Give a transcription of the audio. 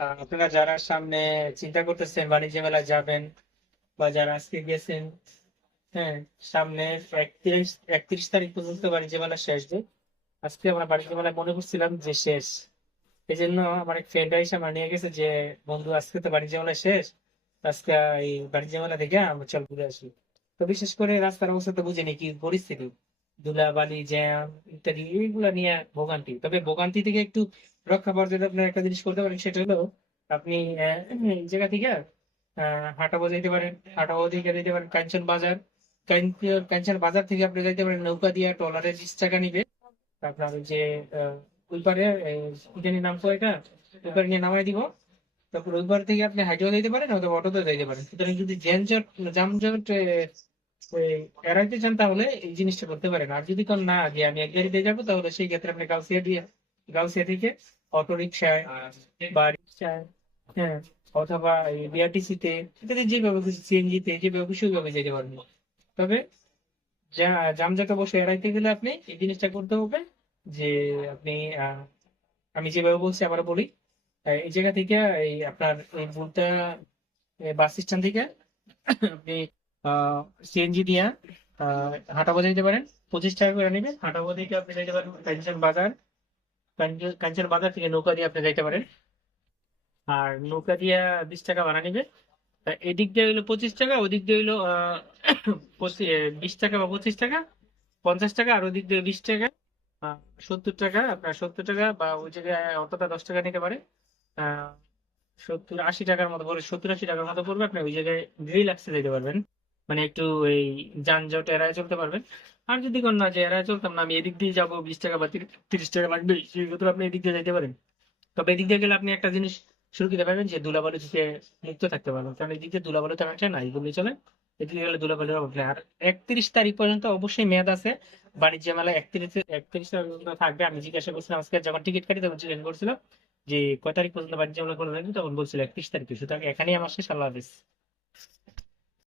আপনারা যারা সামনে চিন্তা করতেছেন বাণিজ্য মেলায় যাবেন বা যারা আজকে গেছেন হ্যাঁ সামনে একত্রিশ তারিখ পর্যন্ত বাণিজ্য মেলা শেষ দিন। আজকে আমরা বাণিজ্য মেলায় মনে করছিলাম যে শেষ। এই জন্য আমার এক ফ্রেন্ড এসে আমার নিয়ে গেছে যে, বন্ধু, আজকে তো বাণিজ্য মেলা শেষ। আজকে এই বাণিজ্য মেলা থেকে আমরা চল ঘুরে আসি। তো বিশেষ করে রাস্তার অবস্থা তো বুঝিনি কি পরিস্থিতি। ধুলাবালি জ্যাম ইত্যাদি এইগুলো নিয়ে ভোগান্তি। তবে ভোগান্তি থেকে একটু রক্ষা পাওয়ার জন্য আপনার একটা জিনিস করতে পারেন সেটা হলো আপনি জায়গা থেকে হাঁটাবো যেতে পারেন হাঁটাবো থেকে যেতে পারেন কাঞ্চন বাজার। কাঞ্চন বাজার থেকে আপনি যাইতে পারেন নৌকা দিয়ে ট্রলারে বিশ টাকা নিবে। আপনার যে আহ, ওই পারে এই, জানি নাম তো এটা ওই পারে নিয়ে নামাই দিব। তারপর ওই পার থেকে আপনি হাইটেও যেতে পারেন অথবা অটোতে যেতে পারেন। সুতরাং যদি যানজট যানজট আহ, ওই এড়াইতে চান তাহলে এই জিনিসটা করতে পারেন। আর যদি কোন না যে আমি এক গাড়িতে যাব, তাহলে সেই ক্ষেত্রে আপনি গাউসিয়া দিয়ে, গাউসিয়া থেকে অটো রিক্সায় বা রিক্সায় হ্যাঁ অথবা বিআরটিসি তে, ইত্যাদি যেভাবে খুশি সিএনজি তে যেভাবে খুশি ওইভাবে যেতে পারবেন। তবে যা জামজট অবশ্যই এড়াইতে গেলে আপনি এই জিনিসটা করতে হবে যে আপনি আমি যেভাবে বলছি আবার বলি এই জায়গা থেকে, এই আপনার এই বুলতা বাস স্ট্যান্ড থেকে আপনি সিএনজি দিয়ে আহ, হাঁটাবো যেতে পারেন। পঁচিশ টাকা করে নেবেন। হাঁটাবো থেকে আপনি যেতে পারেন কাঞ্চন বাজার। কাঞ্চ- কাঞ্চন বাজার থেকে নৌকা দিয়ে আপনি যাইতে পারেন। আর নৌকা দিয়ে বিশ টাকা ভাড়া নেবে এদিক দিয়ে হইল পঁচিশ টাকা ওদিক দিয়ে হইল বিশ টাকা বা পঁচিশ টাকা পঞ্চাশ টাকা আর ওদিক দিয়ে বিশ টাকা সত্তর টাকা। আপনার সত্তর টাকা বা ওই জায়গায় অতটা দশ টাকা নিতে পারে সত্তর আশি টাকার মতো পড়বে সত্তর আশি টাকার মতো পড়বে। আপনি ওই জায়গায় রিল্যাক্সে যেতে পারবেন। মানে একটু এই যানজট এড়ায় চলতে পারবেন। আর যদি কোন না যে এড়ায় চলতাম না, আমি এদিক দিয়ে যাব বিশ টাকা বা তিরিশ টাকা লাগবে সেক্ষেত্রে আপনি এদিক দিয়ে যেতে পারেন। তবে এদিক দিয়ে গেলে আপনি একটা জিনিস সুরক্ষিত পাবেন যে ধুলাবালু থেকে মুক্ত থাকতে পারবেন। কারণ এদিক দিয়ে ধুলাবালু তেমন একটা নাই বললে চলে। এদিকে গেলে ধুলাবালুর অভাব নেই আর একত্রিশ তারিখ পর্যন্ত অবশ্যই মেয়াদ আছে। বাণিজ্য মেলা একত্রিশ একত্রিশ তারিখ পর্যন্ত থাকবে। আমি জিজ্ঞাসা করছিলাম, আজকে যখন টিকিট কাটি তখন জিজ্ঞাসা করছিলাম যে কয় তারিখ পর্যন্ত বাণিজ্য মেলা থাকবে? তখন বলছিল একত্রিশ তারিখে। সুতরাং এখানেই আমার শেষ আল্লাহ হাফিজ।